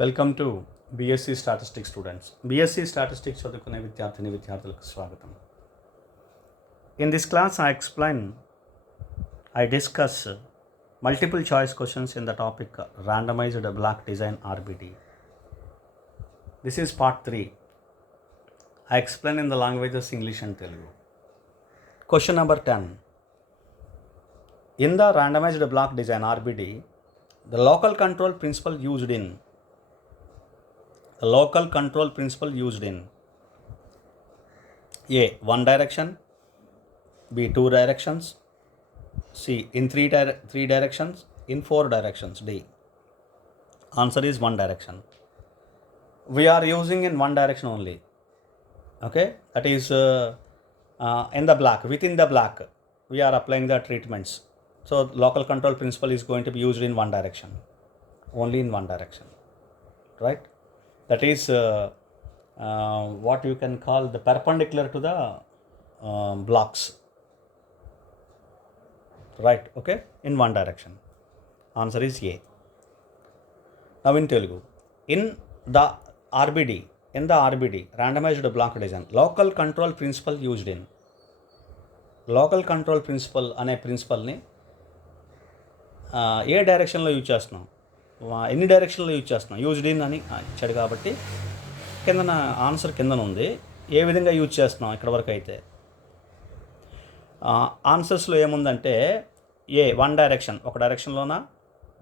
Welcome to BSc statistics students. BSc statistics చదువుకునే విద్యార్థులకు స్వాగతం. In this class I discuss multiple choice questions in the topic randomized block design RBD. This is part 3. I explain in the languages English and Telugu. Question number 10. In the randomized block design RBD, the local control principle used in A. One direction, B. Two directions, C. In three directions, in four directions, D. Answer is one direction. We are using in one direction only. Okay, that is in the block, within the block, we are applying the treatments. So local control principle is going to be used in one direction, only in one direction, right? That is what you can call the perpendicular to the blocks, right? Okay, in one direction. Answer is A. Now in Telugu, in the RBD, randomized block design, local control principle used in. Local control principle అనే ప్రిన్సిపల్ని ఏ డైరెక్షన్లో యూజ్ చేస్తున్నాం, ఎన్ని డైరెక్షన్లో యూజ్ చేస్తున్నాం, used in అని ఇచ్చాడు కాబట్టి కిందన ఆన్సర్ కిందన ఉంది. ఏ విధంగా యూజ్ చేస్తున్నాం ఇక్కడ వరకు అయితే ఆన్సర్స్లో ఏముందంటే ఏ వన్ డైరెక్షన్ ఒక డైరెక్షన్లోనా,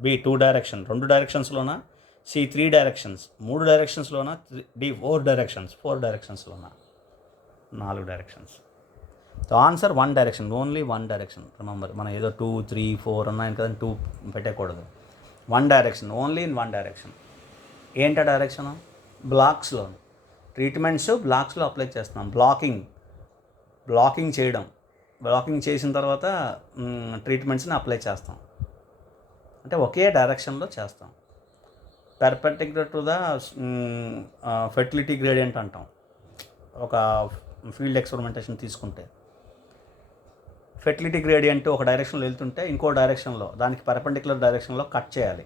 బి టూ డైరెక్షన్ రెండు డైరెక్షన్స్లోనా, సి త్రీ డైరెక్షన్స్ మూడు డైరెక్షన్స్లోనా, డి ఫోర్ డైరెక్షన్స్లోనా నాలుగు directions. So answer one direction, only one direction. Remember, మనం ఏదో 2, 3, 4 ఉన్నాయని కదా 2 పెట్టకూడదు. One direction, only in one direction. ఏంటా డైరెక్షను? బ్లాక్స్లో ట్రీట్మెంట్స్ బ్లాక్స్లో అప్లై చేస్తున్నాం. బ్లాకింగ్ చేయడం, బ్లాకింగ్ చేసిన తర్వాత ట్రీట్మెంట్స్ని అప్లై చేస్తాం. అంటే ఒకే డైరెక్షన్లో చేస్తాం. Perpendicular to the fertility gradient అంటాం. ఒక ఫీల్డ్ ఎక్స్పెరిమెంటేషన్ తీసుకుంటే ఫెర్టిలిటీ గ్రేడియంట్ ఒక డైరెక్షన్లో వెళ్తుంటే ఇంకో డైరెక్షన్లో దానికి పర్పెండిక్యులర్ డైరెక్షన్లో కట్ చేయాలి.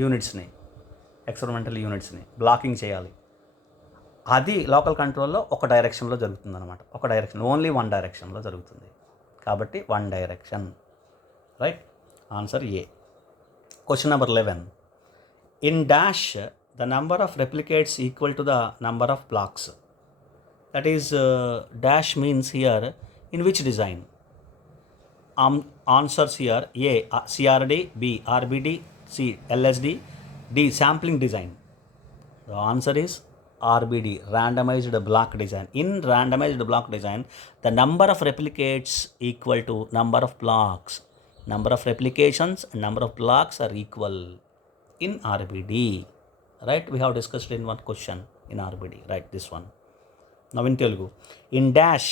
యూనిట్స్ని, ఎక్స్పెరిమెంటల్ యూనిట్స్ని బ్లాకింగ్ చేయాలి. అది లోకల్ కంట్రోల్లో ఒక డైరెక్షన్లో జరుగుతుంది అనమాట. ఒక డైరెక్షన్, ఓన్లీ వన్ డైరెక్షన్లో జరుగుతుంది కాబట్టి one direction, right? Answer A. Question number 11. In dash, the number of replicates equal to the number of blocks. That is, dash means here in which design? Answers here: A. CRD, B. RBD, C. LSD, D. Sampling design. The answer is RBD, randomized block design. In randomized block design, the number of replicates equal to number of blocks. Number of replications and number of blocks are equal in RBD, right? We have discussed in one question in RBD, right? This one. Now in Telugu, in dash,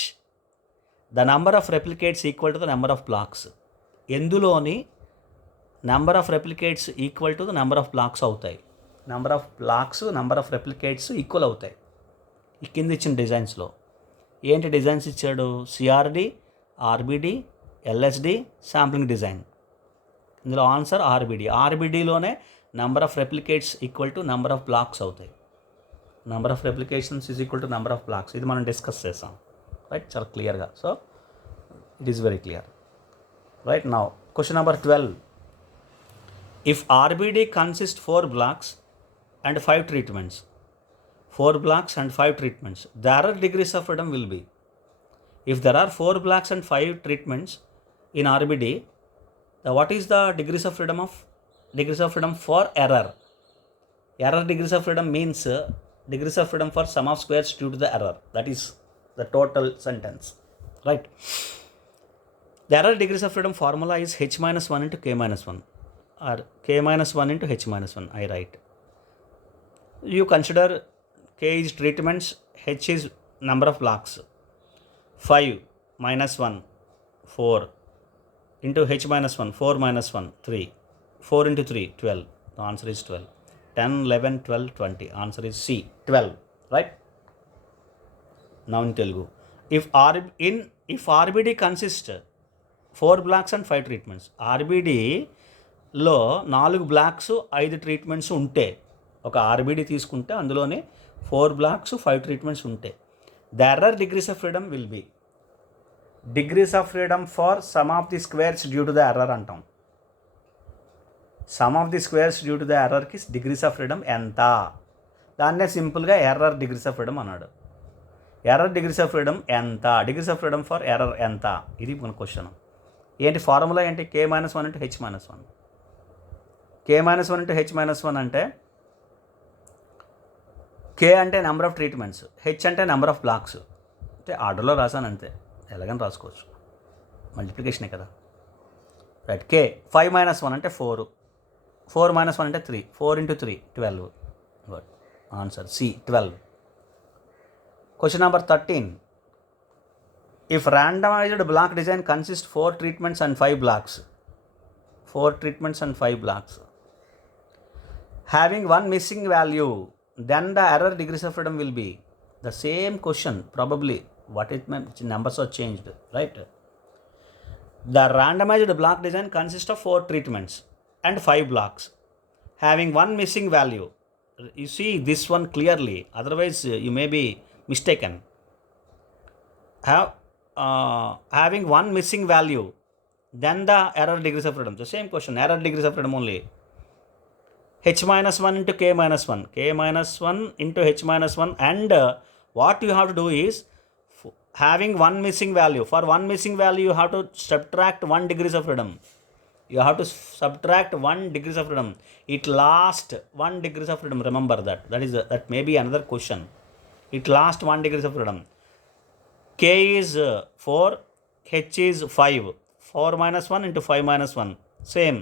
the number of replicates equal to the number of blocks. ఎందులోని number of replicates equal to the number of blocks అవుతాయి. Number of blocks, number of replicates equal అవుతాయి. ఈ కింద ఇచ్చిన డిజైన్స్లో ఏంటి designs ఇచ్చాడు? CRD, RBD, LSD, sampling design. ఇందులో ఆన్సర్ ఆర్బిడి. ఆర్బిడిలోనే number of replicates equal to number of blocks అవుతాయి. Number of replications is equal to number of blocks. ఇది మనం డిస్కస్ చేసాం, రైట్? చాలా క్లియర్గా. So it is very clear, right? Now question number 12. If RBD consist 4 blocks and 5 treatments, 4 blocks and 5 treatments, the error degrees of freedom will be. If there are 4 blocks and 5 treatments in RBD, what is the degrees of freedom for error? Error degrees of freedom means degrees of freedom for sum of squares due to the error. That is the total sentence, right? The error degrees of freedom formula is h-1 into k-1 or k-1 into h-1. I write. You consider k is treatments, h is number of blocks. 5 minus 1, 4 into h-1, 4 minus 1, 3. 4 into 3, 12. The answer is 12. 10, 11, 12, 20. Answer is C, 12, right? Now in Telugu, if RBD consists 4 blocks and 5 treatments, RBD లో 4 blocks 5 treatments ఉంటే, ఒక ఆర్బిడి తీసుకుంటే అందులోనే 4 blocks 5 treatments ఉంటే, the error degrees of freedom will be degrees of freedom for sum of the squares due to the error అంటాం. Sum of the squares due to the ఎర్రర్కి degrees of freedom ఎంత, దాన్నే సింపుల్గా error degrees of freedom అన్నాడు. Error degrees of freedom ఎంత, degrees of freedom for error ఎంత, ఇది మన క్వశ్చన్. ఏంటి ఫార్ములా ఏంటి? K-1 into H-1. K-1 into H-1 అంటే K అంటే నెంబర్ ఆఫ్ ట్రీట్మెంట్స్, H అంటే నెంబర్ ఆఫ్ బ్లాక్స్. అంటే ఆర్డర్లో రాశాను అంతే, ఎలాగని రాసుకోవచ్చు, మల్టిప్లికేషనే కదా. రైట్. K 5-1 అంటే 4, 4-1 అంటే 3, 4 ఇంటూ 3 12. Good answer C 12. Question number 13. If randomized block design consists 4 treatments and 5 blocks, 4 treatments and 5 blocks, having one missing value, then the error degrees of freedom will be the same question, probably what it meant, numbers are changed, right? The randomized block design consists of 4 treatments and 5 blocks, having one missing value. You see this one clearly, otherwise you may be mistaken. Having one missing value, then the error degrees of freedom, the same question, error degrees of freedom only. H-1 into K-1, K-1 into H-1, and what you have to do is, having one missing value, for one missing value you have to subtract 1 degrees of freedom. You have to subtract 1 degrees of freedom. It lost 1 degrees of freedom, remember that. That may be another question. It lost 1 degrees of freedom. K is 4, H is 5. 4-1 into 5-1. Same.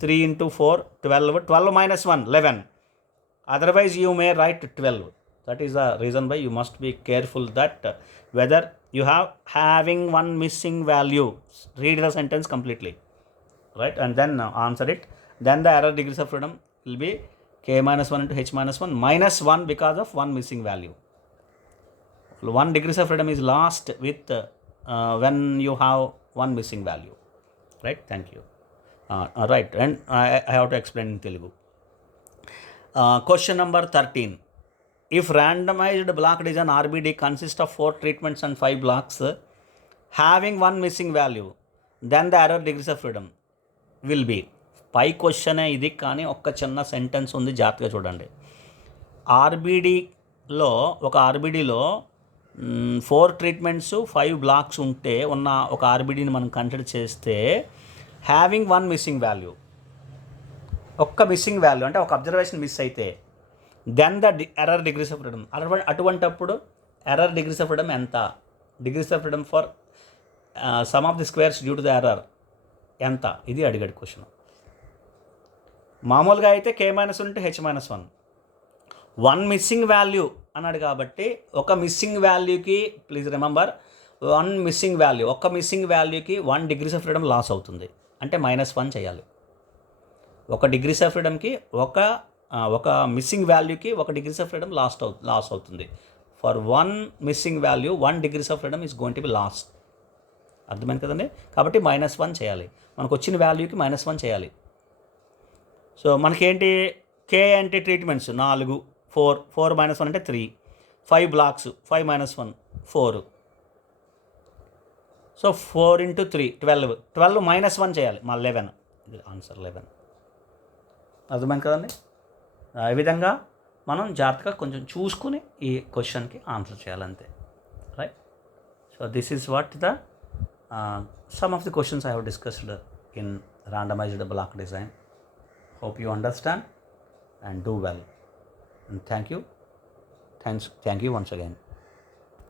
3 into 4, 12. 12 minus 1, 11. Otherwise, you may write 12. That is the reason why you must be careful that whether you have having one missing value. Read the sentence completely. Right? And then answer it. Then the error degrees of freedom will be K-1 into H-1 minus 1 because of one missing value. 1 degrees of freedom is lost with when you have one missing value. Right? Thank you. Right. And I have to explain in Telugu. Question number 13. If randomized block design RBD consists of 4 treatments and 5 blocks, having one missing value, then the error degrees of freedom will be. పై క్వశ్చనే ఇది, కానీ ఒక్క చిన్న సెంటెన్స్ ఉంది, జాగ్రత్తగా చూడండి. ఒక ఆర్బిడిలో 4 ట్రీట్మెంట్స్ 5 బ్లాక్స్ ఉంటే ఉన్న ఒక ఆర్బిడిని మనం కన్సిడర్ చేస్తే, హ్యావింగ్ వన్ మిస్సింగ్ వాల్యూ, ఒక్క మిస్సింగ్ వాల్యూ అంటే ఒక అబ్జర్వేషన్ మిస్ అయితే, then the error degrees of freedom, అటువంటప్పుడు ఎర్రర్ డిగ్రీస్ ఆఫ్ ఫ్రీడమ్ ఎంత, degrees of freedom for sum of the squares due to the error ఎంత, ఇది అడిగాడు క్వశ్చన్. మామూలుగా అయితే K-1 ఉంటే H-1, వన్ మిస్సింగ్ వాల్యూ అన్నాడు కాబట్టి, ఒక మిస్సింగ్ వాల్యూకి, please remember, one missing value, ఒక మిస్సింగ్ వాల్యూకి 1 degrees ఆఫ్ ఫ్రీడమ్ లాస్ అవుతుంది, అంటే -1 చేయాలి. ఒక డిగ్రీస్ ఆఫ్ ఫ్రీడమ్కి ఒక మిస్సింగ్ వాల్యూకి 1 degrees ఆఫ్ ఫ్రీడమ్ లాస్ అవుతుంది. For 1 missing value 1 degrees of freedom is going to be loss. అర్థమైంది కదండి? కాబట్టి -1 చేయాలి, మనకు వచ్చిన వాల్యూకి -1 చేయాలి. సో మనకేంటి, K అంటే ట్రీట్మెంట్స్ 4, 4-1 అంటే 3, 5 బ్లాక్స్ 5-1 4. సో 4 into 3 12, 12 -1 చేయాలి, మా 11. ఇది ఆన్సర్ 11. అర్థమైంది కదండి? ఈ విధంగా మనం జాగ్రత్తగా కొంచెం చూసుకుని ఈ క్వశ్చన్కి ఆన్సర్ చేయాలంతే. Right. So this is what the sum of the questions I have discussed in randomized block design. Hope you understand and do well. And thank you. Thank you once again.